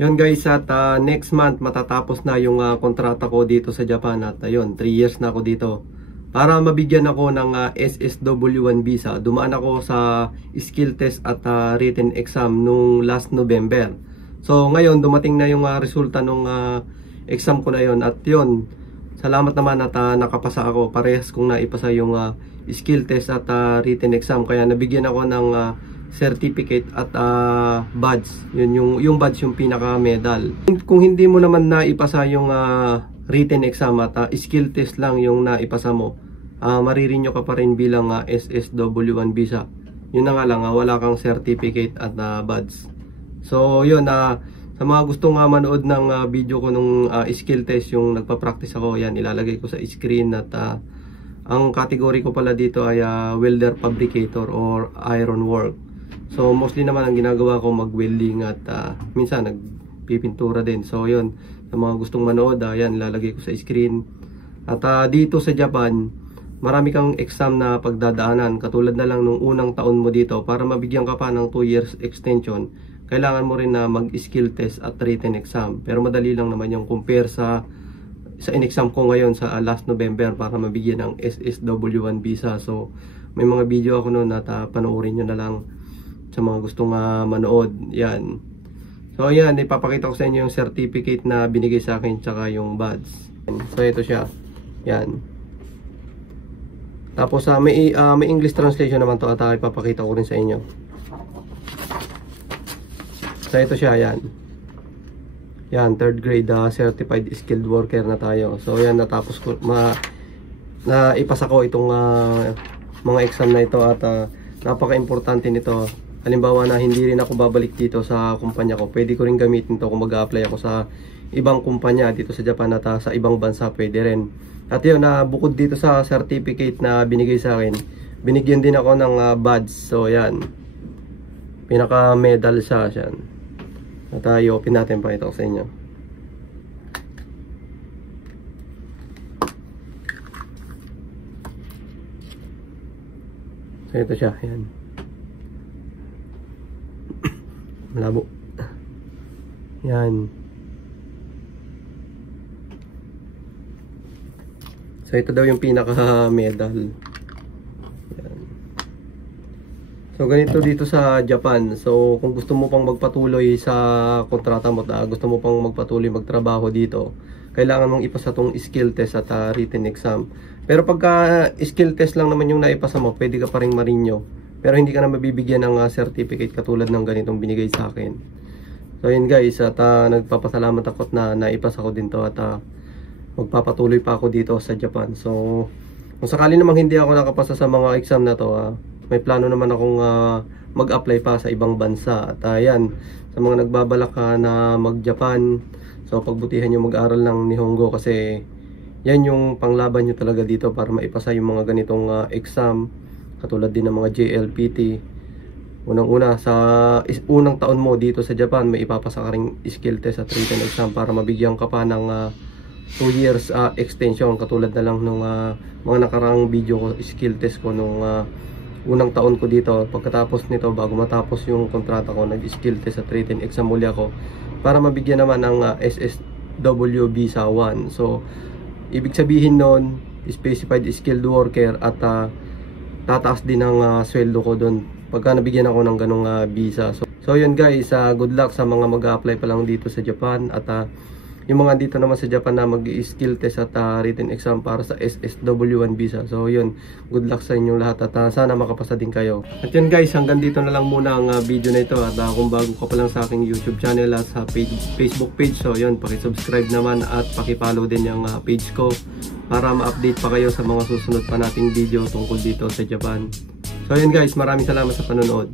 Yun guys, at next month matatapos na yung kontrata ko dito sa Japan. At ayun, 3 years na ako dito. Para mabigyan ako ng SSW1 visa, dumaan ako sa skill test at written exam nung last November. So ngayon dumating na yung resulta nung exam ko na yun. At yun, salamat naman at nakapasa ako. Parehas kong naipasa yung skill test at written exam. Kaya nabigyan ako ng certificate at badge. Yun yung badge, yung pinaka medal. Kung hindi mo naman naipasa yung written exam at skill test lang yung naipasa mo, maririnyo ka pa rin bilang SSW1 visa. Yun na nga lang, wala kang certificate at badge. So yun, sa mga gustong manood ng video ko nung skill test, yung nagpa-practice ako, yan ilalagay ko sa screen. At ang category ko pala dito ay welder fabricator or iron work. So mostly naman ang ginagawa ko mag-welding at minsan nagpipintura din. So yun, sa mga gustong manood, yan lalagay ko sa screen. At dito sa Japan, marami kang exam na pagdadaanan. Katulad na lang nung unang taon mo dito, para mabigyan ka pa ng 2 years extension, kailangan mo rin na mag-skill test at written exam. Pero madali lang naman yung compare sa in-exam ko ngayon sa last November para mabigyan ng SSW1 visa. So may mga video ako noon at panoorin nyo na lang sa mga gustong manood. Yan. So ayan, ipapakita ko sa inyo yung certificate na binigay sa akin tsaka yung badge. So ito siya. Yan. Tapos may English translation naman to at ipapakita ko rin sa inyo. So ito siya, yan. Yan, 3rd grade certified skilled worker na tayo. So yan, natapos ko, naipasa ko itong mga exam na ito at napaka-importante nito. Halimbawa na hindi rin ako babalik dito sa kumpanya ko, pwede ko rin gamitin to kung mag-a-apply ako sa ibang kumpanya dito sa Japan at sa ibang bansa, pwede rin. At yun, bukod dito sa certificate na binigay sa akin, binigyan din ako ng badge. So yan, pinaka medal siya. At i-open natin, pakita ko sa inyo. So ito siya, yan. Malabo. Yan. So ito daw yung pinaka medal. Yan. So ganito dito sa Japan. So kung gusto mo pang magpatuloy sa kontrata mo, gusto mo pang magpatuloy magtrabaho dito, kailangan mong ipasa tong skill test at written exam. Pero pagka skill test lang naman yung naipasa mo, pwede ka pa ring marinyo. Pero hindi ka na mabibigyan ng certificate katulad ng ganitong binigay sa akin. So yun guys, at nagpapasalamat ako na naipasa ko din to at magpapatuloy pa ako dito sa Japan. So kung sakali namang hindi ako nakapasa sa mga exam na to, may plano naman akong mag-apply pa sa ibang bansa. At yan, sa mga nagbabalak na mag-Japan, so pagbutihan nyo mag-aral ng Nihongo kasi yan yung panglaban nyo talaga dito para maipasa yung mga ganitong exam. Katulad din ng mga JLPT. Unang-una, sa unang taon mo dito sa Japan, may ipapasa ka ring skill test at written exam para mabigyan ka pa ng 2 years extension. Katulad na lang nung mga nakaraang video ko, skill test ko nung unang taon ko dito. Pagkatapos nito, bago matapos yung kontrata ko, nag-skill test at written exam muli ako para mabigyan naman ng SSW visa 1. So ibig sabihin nun, specified skilled worker at tataas din ang sweldo ko doon pagka nabigyan ako ng ganong visa. So yun guys, good luck sa mga mag-a-apply pa lang dito sa Japan. At yung mga dito naman sa Japan na mag-skill test at written exam para sa SSW1 visa. So yun, good luck sa inyong lahat at sana makapasa din kayo. At yun guys, hanggang dito na lang muna ang video na ito. At kung bago ka pa lang sa aking YouTube channel at sa Facebook page, so yun, pakisubscribe naman at pakipollow din yung page ko para ma-update pa kayo sa mga susunod pa nating video tungkol dito sa Japan. So yun guys, maraming salamat sa panonood.